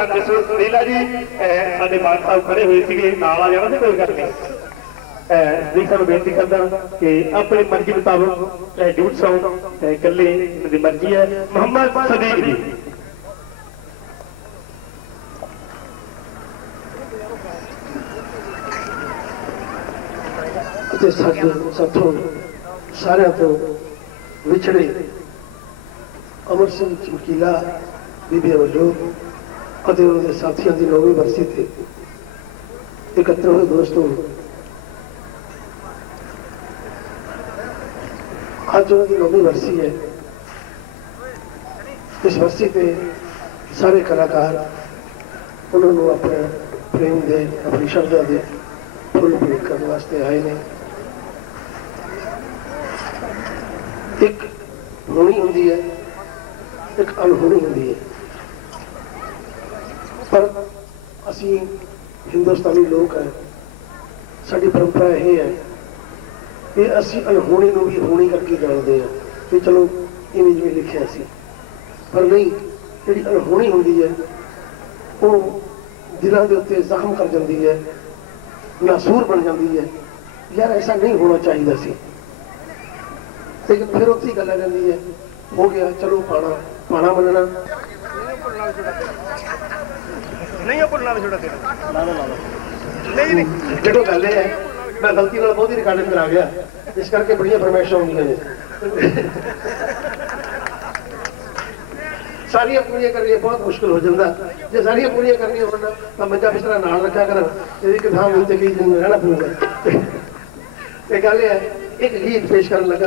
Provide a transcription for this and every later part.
ਸਰਦਾਰ ਜਸਵੰਤ ਨੀਲਾ ਜੀ ਸਾਡੇ ਮਾਨ ਸਾਹਿਬ ਖੜੇ ਹੋਏ ਸੀਗੇ, ਨਾਲ ਆ ਜਾਣਾ ਸੀ ਕੋਈ ਗੱਲ ਨਹੀਂ। ਜੀ, ਸਾਨੂੰ ਬੇਨਤੀ ਕਰਦਾ ਕਿ ਆਪਣੀ ਮਰਜ਼ੀ ਮੁਤਾਬਕ ਚਾਹੇ ਡਿਊਟ ਸੌਂਗ ਚਾਹੇ ਇਕੱਲੇ ਦੀ ਮਰਜ਼ੀ ਹੈ। ਮੁਹੰਮਦ ਸਦੀਕ ਜੀ। ਅਤੇ ਸਾਡੇ ਸਾਥੋਂ ਸਾਰਿਆਂ ਤੋਂ ਵਿਛੜੇ ਅਮਰ ਸਿੰਘ ਚਮਕੀਲਾ ਬੀਬੀ ਵੱਲੋਂ ਅਤੇ ਉਹਨਾਂ ਦੇ ਸਾਥੀਆਂ ਦੀ ਨੌਵੀਂ ਵਰਸੀ ਤੇ ਇਕੱਤਰ ਹੋਏ ਦੋਸਤੋ ਅੱਜ ਉਹਨਾਂ ਦੀ ਨੌਵੀਂ ਵਰਸੀ ਹੈ। ਇਸ ਵਰਸੀ ਤੇ ਸਾਰੇ ਕਲਾਕਾਰ ਉਹਨਾਂ ਨੂੰ ਆਪਣੇ ਪ੍ਰੇਮ ਦੇ, ਆਪਣੀ ਸ਼ਰਧਾ ਦੇ ਫੁੱਲ ਭੇਟ ਕਰਨ ਵਾਸਤੇ ਆਏ ਨੇ। ਇੱਕ ਹੋਣੀ ਹੁੰਦੀ ਹੈ, ਇੱਕ ਅਣਹੋਣੀ ਹੁੰਦੀ ਹੈ। ਪਰ ਅਸੀਂ ਹਿੰਦੁਸਤਾਨੀ ਲੋਕ ਹੈ। ਸਾਡੀ ਪਰੰਪਰਾ ਇਹ ਹੈ ਕਿ ਅਸੀਂ ਅਣਹੋਣੀ ਨੂੰ ਵੀ ਹੋਣੀ ਕਰਕੇ ਜਾਣਦੇ ਹਾਂ ਕਿ ਚਲੋ ਇਵੇਂ ਜਿਵੇਂ ਲਿਖਿਆ ਸੀ। ਪਰ ਨਹੀਂ, ਜਿਹੜੀ ਅਣਹੋਣੀ ਹੁੰਦੀ ਹੈ, ਉਹ ਦਿਲਾਂ ਦੇ ਉੱਤੇ ਜ਼ਖਮ ਕਰ ਜਾਂਦੀ ਹੈ, ਨਾਸੂਰ ਬਣ ਜਾਂਦੀ ਹੈ। ਯਾਰ ਐਸਾ ਨਹੀਂ ਹੋਣਾ ਚਾਹੀਦਾ ਸੀ। ਲੇਕਿਨ ਫਿਰ ਉੱਥੇ ਹੀ ਗੱਲ ਆ ਜਾਂਦੀ ਹੈ, ਹੋ ਗਿਆ, ਚਲੋ ਪਾਣਾ ਪਾਣਾ ਮੰਨਣਾ। ਨਹੀਂ ਉਹ ਪੁੱਲਣਾ ਛੋੜਾ ਤੇਰਾ। ਨਹੀਂ ਨਹੀਂ। ਜਦੋਂ ਗੱਲ ਇਹ ਹੈ ਮੈਂ ਗਲਤੀ ਨਾਲ ਬਹੁਤੀ ਰਿਕਾਰਡਿੰਗ ਕਰਾ ਗਿਆ। ਇਸ ਕਰਕੇ ਬੜੀਆਂ ਫਰਮਾਇਸ਼ਾਂ ਹੁੰਦੀਆਂ ਨੇ। ਸਾਰੀਆਂ ਪੂਰੀਆਂ ਕਰਨੀਆਂ ਬਹੁਤ ਮੁਸ਼ਕਲ ਹੋ ਜਾਂਦਾ। ਜੇ ਸਾਰੀਆਂ ਪੂਰੀਆਂ ਕਰਨੀਆਂ ਹੋਣ ਤਾਂ ਮੰਜਾ ਬਿਸਤਰਾ ਨਾਲ ਰੱਖਿਆ ਕਰ? ਇਹਦੀ ਇੱਕ ਥਾਂ ਮਿਲਤੇ ਕਈ ਦਿਨ ਰਹਿਣਾ ਪਊਗਾ? ਤੇ ਗੱਲ ਇਹ ਹੈ ਇੱਕ ਗੀਤ ਪੇਸ਼ ਕਰਨ ਲੱਗਾ।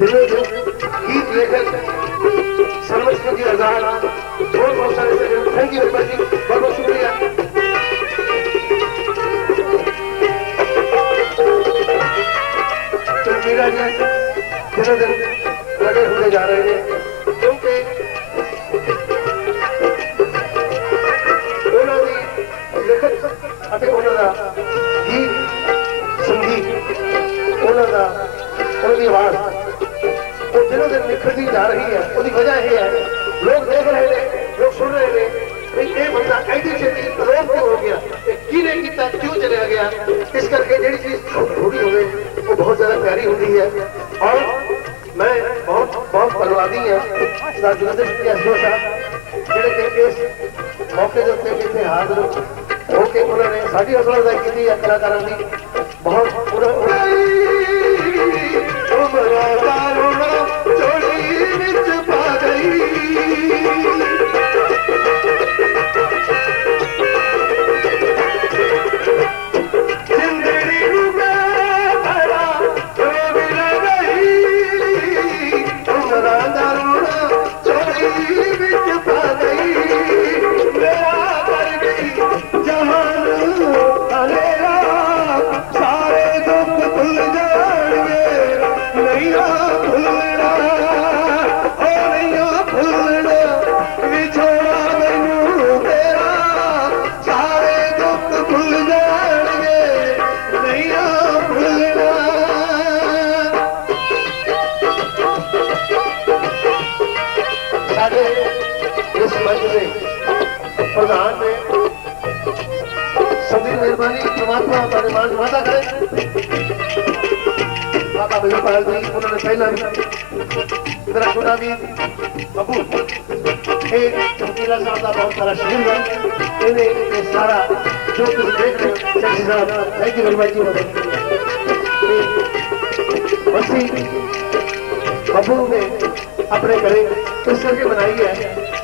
گيت ليکي سمسي آزاد آهي ٿور بيپ بڪريا دل لڳي هوندي جا ਬੰਦਾ ਐਡੀ ਛੇਤੀ ਰੋਕ ਕਿਉਂ ਹੋ ਗਿਆ। ਤੇ ਕਿਹਨੇ ਕੀਤਾ? ਕਿਉਂ ਚਲਿਆ ਗਿਆ? ਇਸ ਕਰਕੇ ਜਿਹੜੀ ਚੀਜ਼ ਥੋੜੀ ਹੋਵੇ, ਉਹ ਬਹੁਤ ਜ਼ਿਆਦਾ ਪਿਆਰੀ ਹੁੰਦੀ ਹੈ। ਔਰ ਮੈਂ ਬਹੁਤ ਬਹੁਤ ਧੰਨਵਾਦੀ ਹਾਂ ਸਰਦਾਰ ਜੁਗਿੰਦਰ ਸਿੰਘ ਸਾਹਿਬ, ਜਿਹੜੇ ਕਿ ਇਸ ਮੌਕੇ ਦੇ ਉੱਤੇ ਇੱਥੇ ਹਾਜ਼ਰ ਹੋ ਕੇ ਉਹਨਾਂ ਨੇ ਸਾਡੀ ਹੌਸਲਾ ਅਫਜ਼ਾਈ ਕੀਤੀ ਹੈ ਕਲਾਕਾਰਾਂ ਦੀ। ਬਹੁਤ ਮੰਚ ਦੇ ਪ੍ਰਧਾਨ ਨੇ ਸਭੀ ਮਿਹਰਬਾਨੀ, ਪ੍ਰਮਾਤਮਾ ਤੁਹਾਡੇ ਮਾਨ ਵਾਦਾ ਕਰੇ। ਮਾਤਾ ਬਿਲਪਾਲ ਜੀ ਉਹਨਾਂ ਨੇ ਪਹਿਲਾਂ ਮੇਰਾ ਛੋਟਾ ਵੀ ਬੱਬੂ, ਇਹ ਚਮਕੀਲਾ ਸਾਹਿਬ ਦਾ ਬਹੁਤ ਸਾਰਾ ਸ਼ਹੀਦ ਹੈ ਇਹਨੇ ਇਹ ਸਾਰਾ ਜੋ ਤੁਸੀਂ ਦੇਖ ਰਹੇ ਹੋ ਸੈਕਸੀ ਸਾਹਿਬ ਥੈਂਕ ਯੂ ਵੈਰੀ ਮਚ ਜੀ ਅਸੀਂ ਬੱਬੂ ਨੇ ਆਪਣੇ ਘਰੇ ਇਸ ਕਰਕੇ ਬਣਾਈ ਹੈ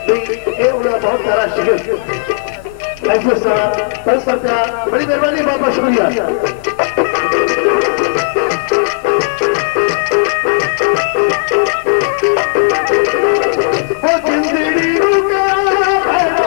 ਵੀ ਇਹ ਉਹਨਾਂ ਦਾ ਬਹੁਤ ਸਾਰਾ ਸ਼ਹੀਦ ਥੈਂਕ ਯੂ ਸਰ ਬਸ ਸਰ ਬੜੀ ਮਿਹਰਬਾਨੀ ਬਹੁਤ ਬਹੁਤ ਸ਼ੁਕਰੀਆ ਉਹ ਜਿੰਦੜੀ ਨੂੰ ਕਿਆ ਭੈਣਾ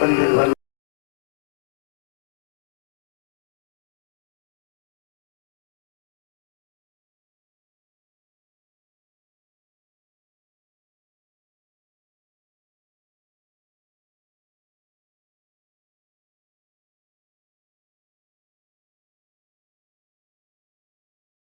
ਭੁੱਲਣਾ